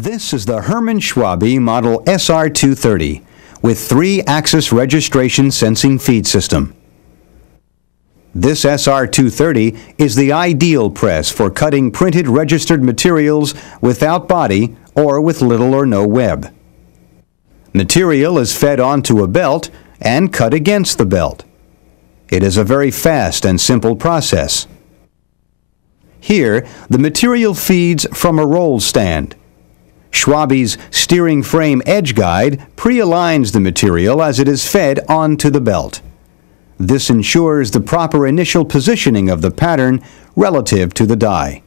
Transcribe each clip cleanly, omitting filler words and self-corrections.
This is the Herman Schwabe Model SR230 with 3-axis registration sensing feed system. This SR230 is the ideal press for cutting printed registered materials without body or with little or no web. Material is fed onto a belt and cut against the belt. It is a very fast and simple process. Here, the material feeds from a roll stand. Schwabe's steering frame edge guide pre-aligns the material as it is fed onto the belt. This ensures the proper initial positioning of the pattern relative to the die.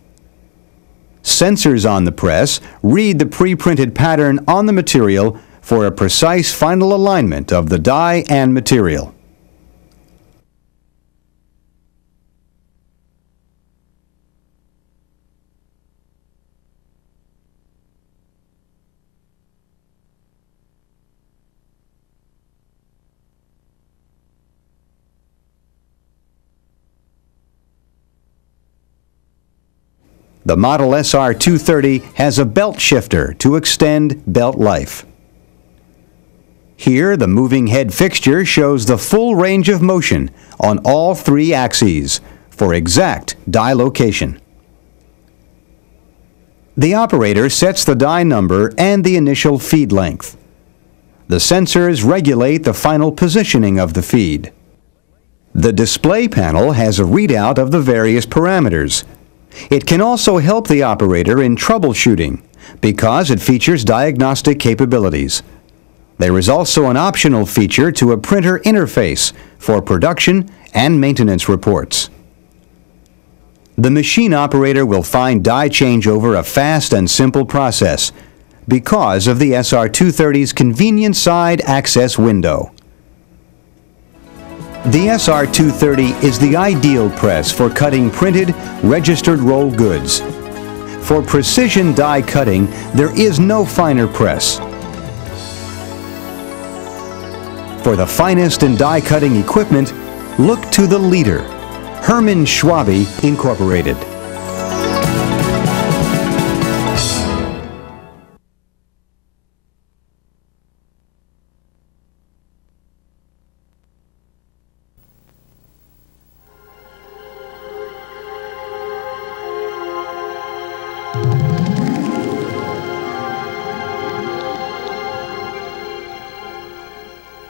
Sensors on the press read the pre-printed pattern on the material for a precise final alignment of the die and material. The Model SR230 has a belt shifter to extend belt life. Here, the moving head fixture shows the full range of motion on all 3 axes for exact die location. The operator sets the die number and the initial feed length. The sensors regulate the final positioning of the feed. The display panel has a readout of the various parameters. It can also help the operator in troubleshooting because it features diagnostic capabilities. There is also an optional feature to a printer interface for production and maintenance reports. The machine operator will find die changeover a fast and simple process because of the SR230's convenient side access window. The SR230 is the ideal press for cutting printed, registered roll goods. For precision die cutting, there is no finer press. For the finest in die cutting equipment, look to the leader, Herman Schwabe Incorporated.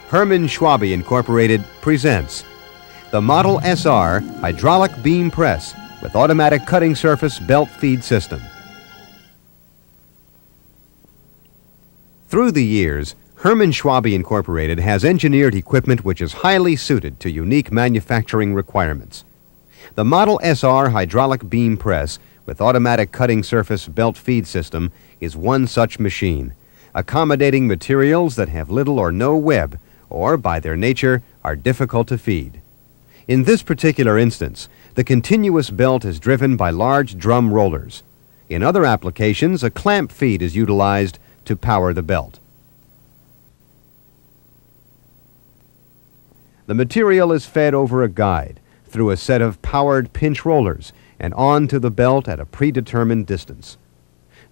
Herman Schwabe Incorporated presents the Model SR hydraulic beam press with automatic cutting surface belt feed system. Through the years, Herman Schwabe Incorporated has engineered equipment which is highly suited to unique manufacturing requirements. The Model SR hydraulic beam press with automatic cutting surface belt feed system is one such machine, accommodating materials that have little or no web or, by their nature, are difficult to feed. In this particular instance, the continuous belt is driven by large drum rollers. In other applications, a clamp feed is utilized to power the belt. The material is fed over a guide through a set of powered pinch rollers and onto the belt at a predetermined distance.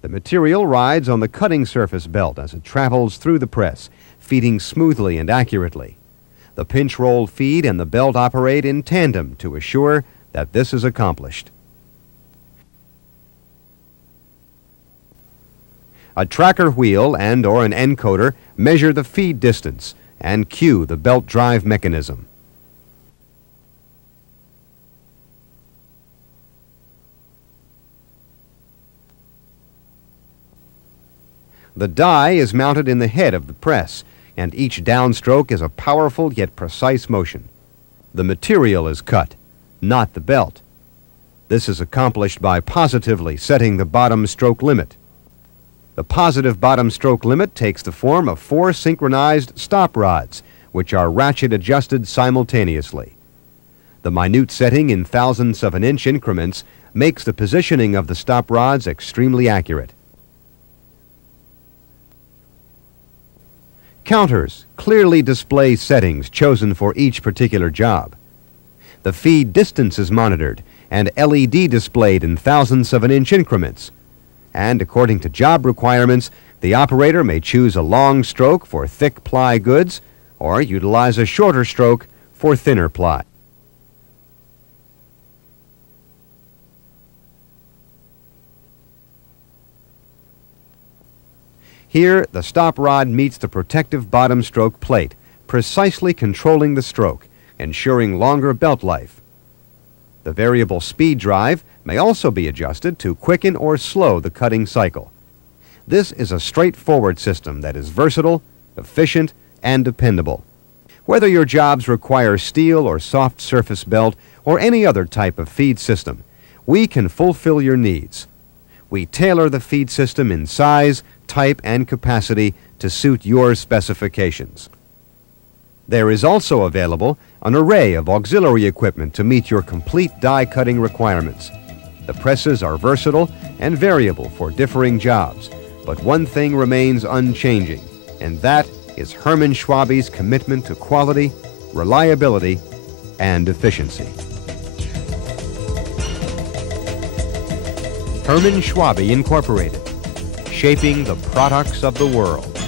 The material rides on the cutting surface belt as it travels through the press, feeding smoothly and accurately. The pinch roll feed and the belt operate in tandem to assure that this is accomplished. A tracker wheel and/or an encoder measure the feed distance and cue the belt drive mechanism. The die is mounted in the head of the press, and each downstroke is a powerful yet precise motion. The material is cut, not the belt. This is accomplished by positively setting the bottom stroke limit. The positive bottom stroke limit takes the form of 4 synchronized stop rods, which are ratchet adjusted simultaneously. The minute setting in thousandths of an inch increments makes the positioning of the stop rods extremely accurate. Counters clearly display settings chosen for each particular job. The feed distance is monitored and LED displayed in thousandths of an inch increments. And according to job requirements, the operator may choose a long stroke for thick ply goods or utilize a shorter stroke for thinner ply. Here, the stop rod meets the protective bottom stroke plate, precisely controlling the stroke, ensuring longer belt life. The variable speed drive may also be adjusted to quicken or slow the cutting cycle. This is a straightforward system that is versatile, efficient, and dependable. Whether your jobs require steel or soft surface belt or any other type of feed system, we can fulfill your needs. We tailor the feed system in size, type, and capacity to suit your specifications. There is also available an array of auxiliary equipment to meet your complete die cutting requirements. The presses are versatile and variable for differing jobs, but one thing remains unchanging, and that is Herman Schwabe's commitment to quality, reliability, and efficiency. Herman Schwabe Incorporated, shaping the products of the world.